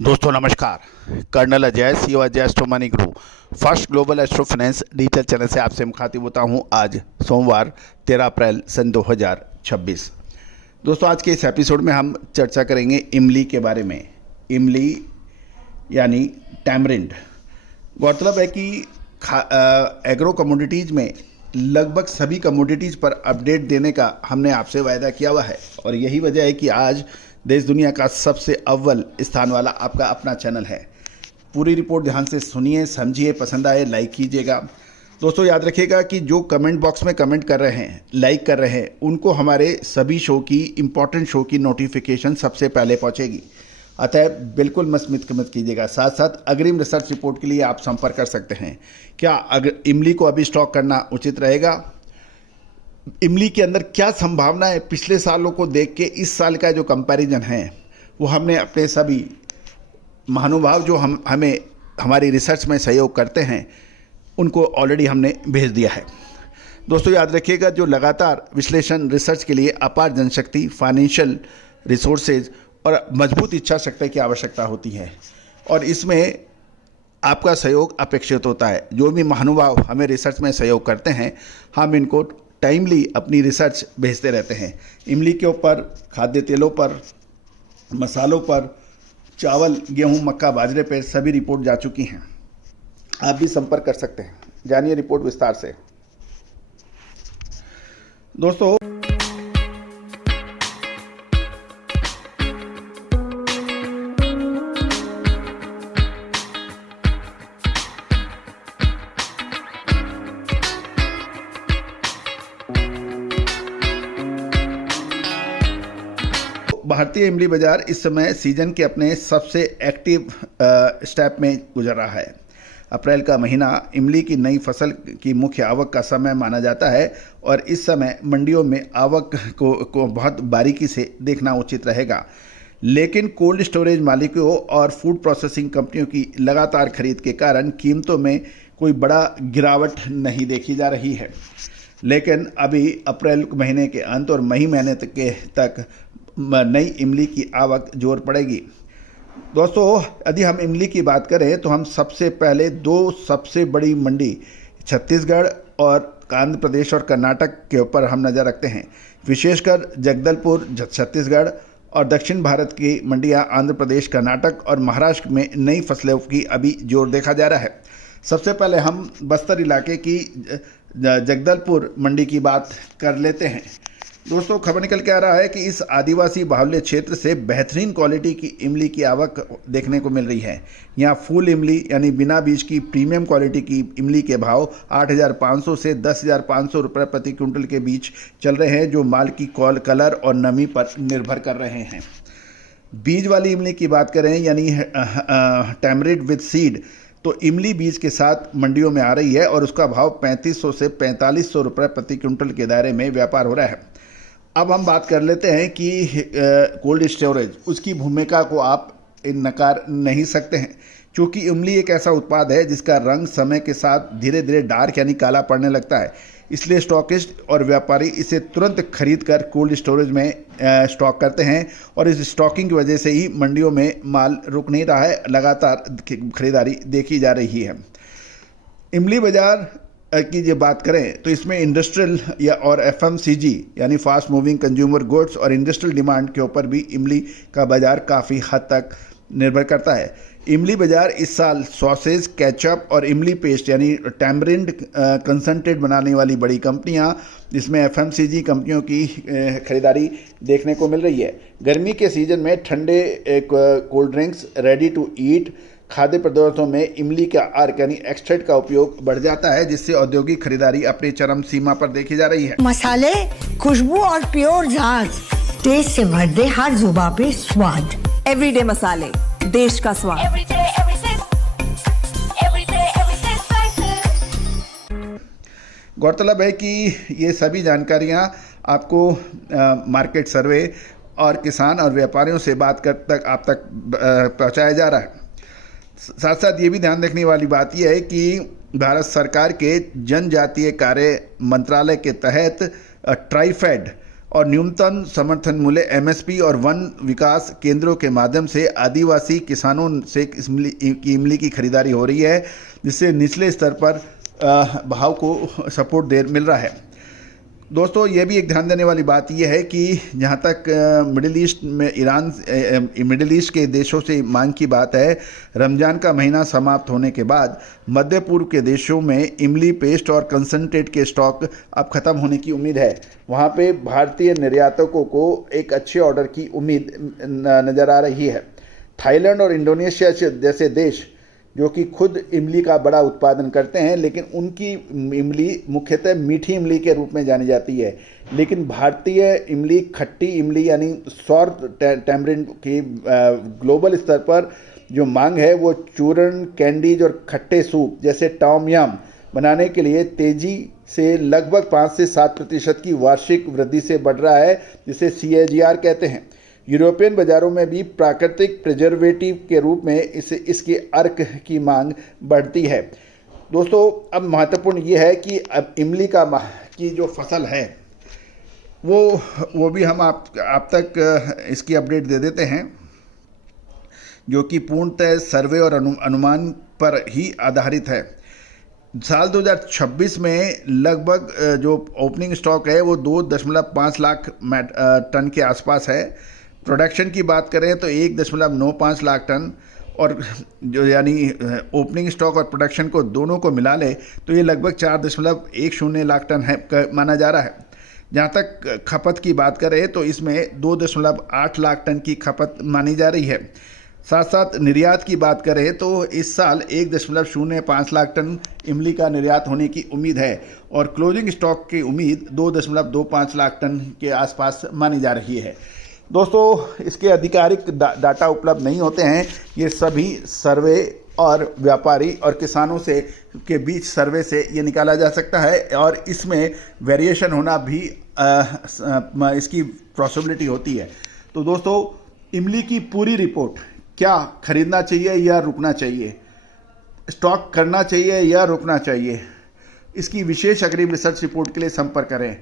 दोस्तों नमस्कार। Colonel Ajay CO Ajay astro money Guru first global astro finance digital channel से आपसे मुखातिब होता हूं। आज सोमवार 13 अप्रैल सन 2026। दोस्तों आज के इस एपिसोड में हम चर्चा करेंगे इमली के बारे में। इमली यानी टैमरिंड। गौरतलब है कि एग्रो कमोडिटीज़ में लगभग सभी कमोडिटीज़ पर अपडेट देने का हमने आपसे वायदा किया हुआ है और यही वजह है कि आज देश दुनिया का सबसे अव्वल स्थान वाला आपका अपना चैनल है। पूरी रिपोर्ट ध्यान से सुनिए, समझिए, पसंद आए लाइक कीजिएगा। दोस्तों याद रखिएगा कि जो कमेंट बॉक्स में कमेंट कर रहे हैं, लाइक कर रहे हैं, उनको हमारे सभी शो की इम्पॉर्टेंट शो की नोटिफिकेशन सबसे पहले पहुंचेगी। अतः बिल्कुल मत कीजिएगा। साथ साथ अग्रिम रिसर्च रिपोर्ट के लिए आप संपर्क कर सकते हैं। क्या इमली को अभी स्टॉक करना उचित रहेगा? इमली के अंदर क्या संभावना है? पिछले सालों को देख के इस साल का जो कंपैरिजन है वो हमने अपने सभी महानुभाव जो हमें हमारी रिसर्च में सहयोग करते हैं उनको ऑलरेडी हमने भेज दिया है। दोस्तों याद रखिएगा, जो लगातार विश्लेषण रिसर्च के लिए अपार जनशक्ति, फाइनेंशियल रिसोर्सेज और मजबूत इच्छा शक्ति की आवश्यकता होती है और इसमें आपका सहयोग अपेक्षित होता है। जो भी महानुभाव हमें रिसर्च में सहयोग करते हैं, हम इनको टाइमली अपनी रिसर्च भेजते रहते हैं। इमली के ऊपर, खाद्य तेलों पर, मसालों पर, चावल, गेहूं, मक्का, बाजरे पर सभी रिपोर्ट जा चुकी हैं। आप भी संपर्क कर सकते हैं। जानिए रिपोर्ट विस्तार से। दोस्तों भारतीय इमली बाजार इस समय सीजन के अपने सबसे एक्टिव स्टेप में गुजर रहा है। अप्रैल का महीना इमली की नई फसल की मुख्य आवक का समय माना जाता है और इस समय मंडियों में आवक को बहुत बारीकी से देखना उचित रहेगा। लेकिन कोल्ड स्टोरेज मालिकों और फूड प्रोसेसिंग कंपनियों की लगातार खरीद के कारण कीमतों में कोई बड़ा गिरावट नहीं देखी जा रही है। लेकिन अभी अप्रैल महीने के अंत और मई महीने तक नई इमली की आवक जोर पड़ेगी। दोस्तों यदि हम इमली की बात करें तो हम सबसे पहले दो सबसे बड़ी मंडी छत्तीसगढ़ और आंध्र प्रदेश और कर्नाटक के ऊपर हम नज़र रखते हैं। विशेषकर जगदलपुर छत्तीसगढ़ और दक्षिण भारत की मंडियां आंध्र प्रदेश, कर्नाटक और महाराष्ट्र में नई फसलों की अभी जोर देखा जा रहा है। सबसे पहले हम बस्तर इलाके की जगदलपुर मंडी की बात कर लेते हैं। दोस्तों खबर निकल के आ रहा है कि इस आदिवासी बाहुल्य क्षेत्र से बेहतरीन क्वालिटी की इमली की आवक देखने को मिल रही है। यहाँ फूल इमली यानी बिना बीज की प्रीमियम क्वालिटी की इमली के भाव 8,500 से 10,500 रुपये प्रति क्विंटल के बीच चल रहे हैं, जो माल की कलर और नमी पर निर्भर कर रहे हैं। बीज वाली इमली की बात करें यानी टैमरिंड विद सीड, तो इमली बीज के साथ मंडियों में आ रही है और उसका भाव 3,500 से 4,500 रुपये प्रति क्विंटल के दायरे में व्यापार हो रहा है। अब हम बात कर लेते हैं कि कोल्ड स्टोरेज, उसकी भूमिका को आप नकार नहीं सकते हैं, क्योंकि इमली एक ऐसा उत्पाद है जिसका रंग समय के साथ धीरे धीरे डार्क यानी काला पड़ने लगता है। इसलिए स्टॉकिस्ट और व्यापारी इसे तुरंत खरीद कर कोल्ड स्टोरेज में स्टॉक करते हैं और इस स्टॉकिंग की वजह से ही मंडियों में माल रुक नहीं रहा है, लगातार खरीदारी देखी जा रही है। इमली बाजार की जो बात करें तो इसमें इंडस्ट्रियल या और एफएमसीजी यानी फास्ट मूविंग कंज्यूमर गुड्स और इंडस्ट्रियल डिमांड के ऊपर भी इमली का बाजार काफ़ी हद तक निर्भर करता है। इमली बाजार इस साल सॉसेज, केचप और इमली पेस्ट यानी टैमरिंड कंसंट्रेट बनाने वाली बड़ी कंपनियां, जिसमें एफएमसीजी कंपनियों की खरीदारी देखने को मिल रही है। गर्मी के सीजन में ठंडे cold drinks, ready to eat खाद्य पदार्थों में इमली का अर्क यानी एक्सट्रैक्ट का उपयोग बढ़ जाता है, जिससे औद्योगिक खरीदारी अपनी चरम सीमा पर देखी जा रही है। मसाले, खुशबू और प्योर झाग, टेस्ट से भर दे हर जुबान पे स्वाद। एवरीडे मसाले, देश का स्वाद। गौरतलब है कि ये सभी जानकारियां आपको मार्केट सर्वे और किसान और व्यापारियों से बात कर आप तक पहुंचाया जा रहा है। साथ साथ ये भी ध्यान रखने वाली बात यह है कि भारत सरकार के जनजातीय कार्य मंत्रालय के तहत ट्राइफेड और न्यूनतम समर्थन मूल्य एमएसपी और वन विकास केंद्रों के माध्यम से आदिवासी किसानों से इमली की खरीदारी हो रही है, जिससे निचले स्तर पर भाव को सपोर्ट मिल रहा है। दोस्तों, ये भी एक ध्यान देने वाली बात यह है कि जहाँ तक मिडिल ईस्ट के देशों से मांग की बात है, रमज़ान का महीना समाप्त होने के बाद मध्य पूर्व के देशों में इमली पेस्ट और कंसंट्रेट के स्टॉक अब ख़त्म होने की उम्मीद है। वहाँ पे भारतीय निर्यातकों को एक अच्छे ऑर्डर की उम्मीद नज़र आ रही है। थाईलैंड और इंडोनेशिया जैसे देश जो कि खुद इमली का बड़ा उत्पादन करते हैं, लेकिन उनकी इमली मुख्यतः मीठी इमली के रूप में जानी जाती है, लेकिन भारतीय इमली खट्टी इमली यानी सौर टैमरिंड की ग्लोबल स्तर पर जो मांग है वो चूर्ण, कैंडीज और खट्टे सूप जैसे टॉम यम बनाने के लिए तेजी से लगभग 5 से 7% की वार्षिक वृद्धि से बढ़ रहा है, जिसे CAGR कहते हैं। यूरोपियन बाजारों में भी प्राकृतिक प्रिजर्वेटिव के रूप में इसके अर्क की मांग बढ़ती है। दोस्तों, अब महत्वपूर्ण ये है कि अब इमली की जो फसल है वो भी हम आप तक इसकी अपडेट दे देते हैं, जो कि पूर्णतः सर्वे और अनुमान पर ही आधारित है। साल 2026 में लगभग जो ओपनिंग स्टॉक है वो 2.5 लाख टन के आसपास है। प्रोडक्शन की बात करें तो 1.95 लाख टन, और जो यानी ओपनिंग स्टॉक और प्रोडक्शन को दोनों को मिला ले तो ये लगभग 4.10 लाख टन है माना जा रहा है। जहाँ तक खपत की बात करें तो इसमें 2.8 लाख टन की खपत मानी जा रही है। साथ साथ निर्यात की बात करें तो इस साल 1.05 लाख टन इमली का निर्यात होने की उम्मीद है, और क्लोजिंग स्टॉक की उम्मीद 2.25 लाख टन के आसपास मानी जा रही है। दोस्तों, इसके आधिकारिक डाटा उपलब्ध नहीं होते हैं। ये सभी सर्वे और व्यापारी और किसानों से के बीच सर्वे से ये निकाला जा सकता है, और इसमें वेरिएशन होना भी इसकी पॉसिबिलिटी होती है। तो दोस्तों, इमली की पूरी रिपोर्ट, क्या खरीदना चाहिए या रुकना चाहिए, स्टॉक करना चाहिए या रुकना चाहिए, इसकी विशेष अग्रिम रिसर्च रिपोर्ट के लिए संपर्क करें।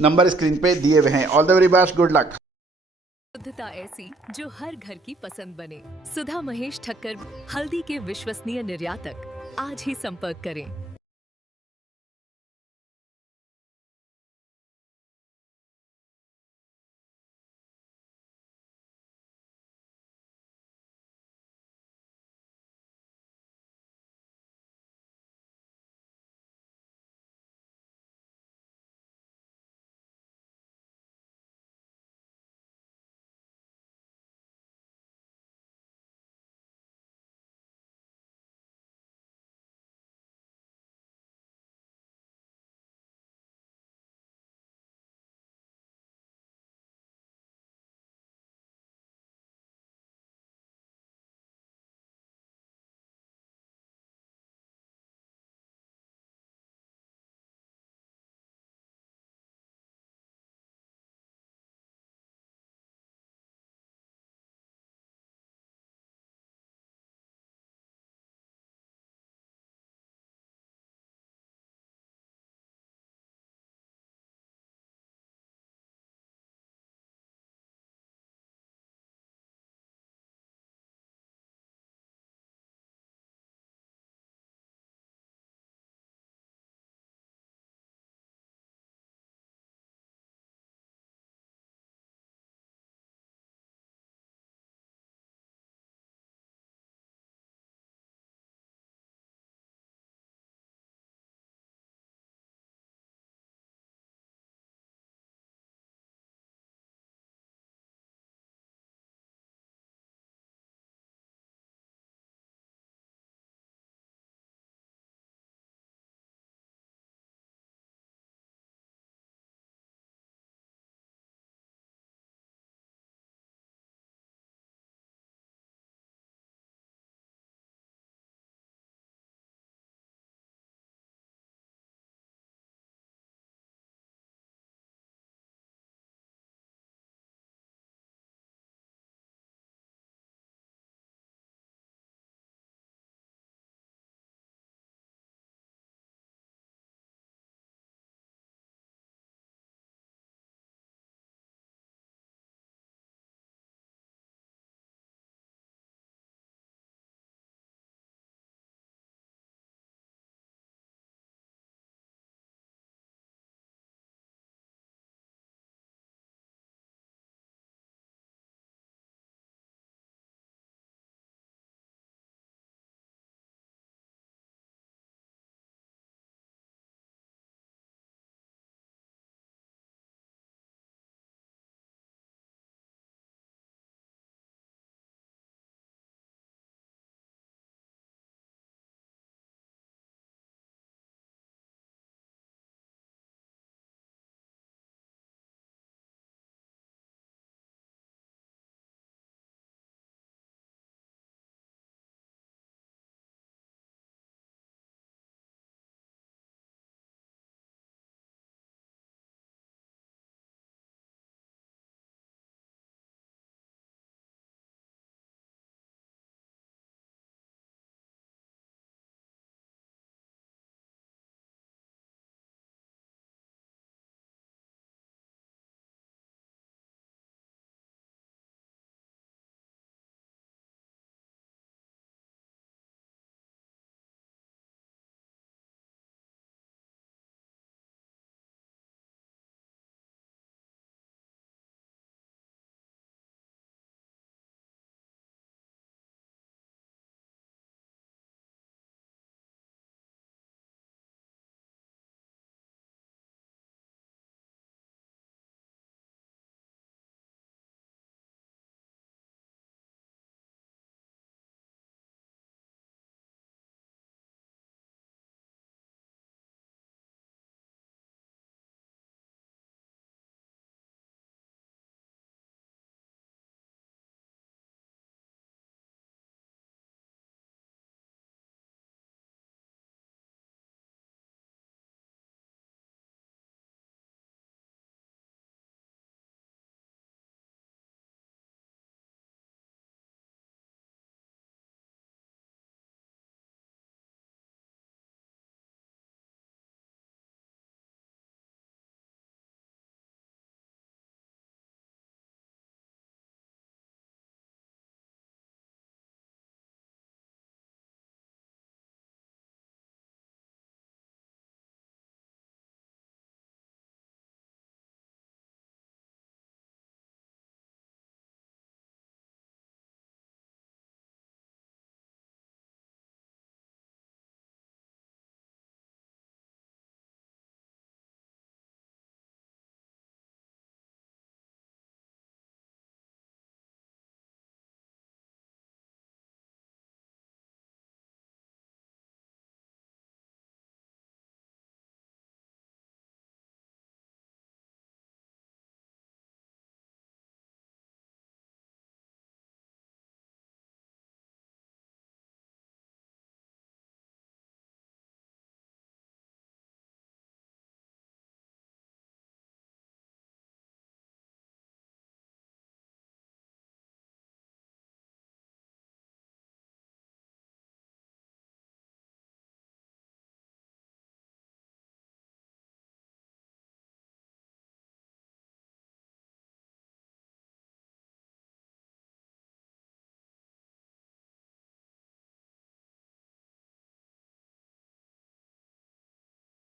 नंबर स्क्रीन पे दिए हुए हैं। All the very best, good luck. शुद्धता ऐसी जो हर घर की पसंद बने। सुधा महेश ठक्कर, हल्दी के विश्वसनीय निर्यातक। आज ही संपर्क करें।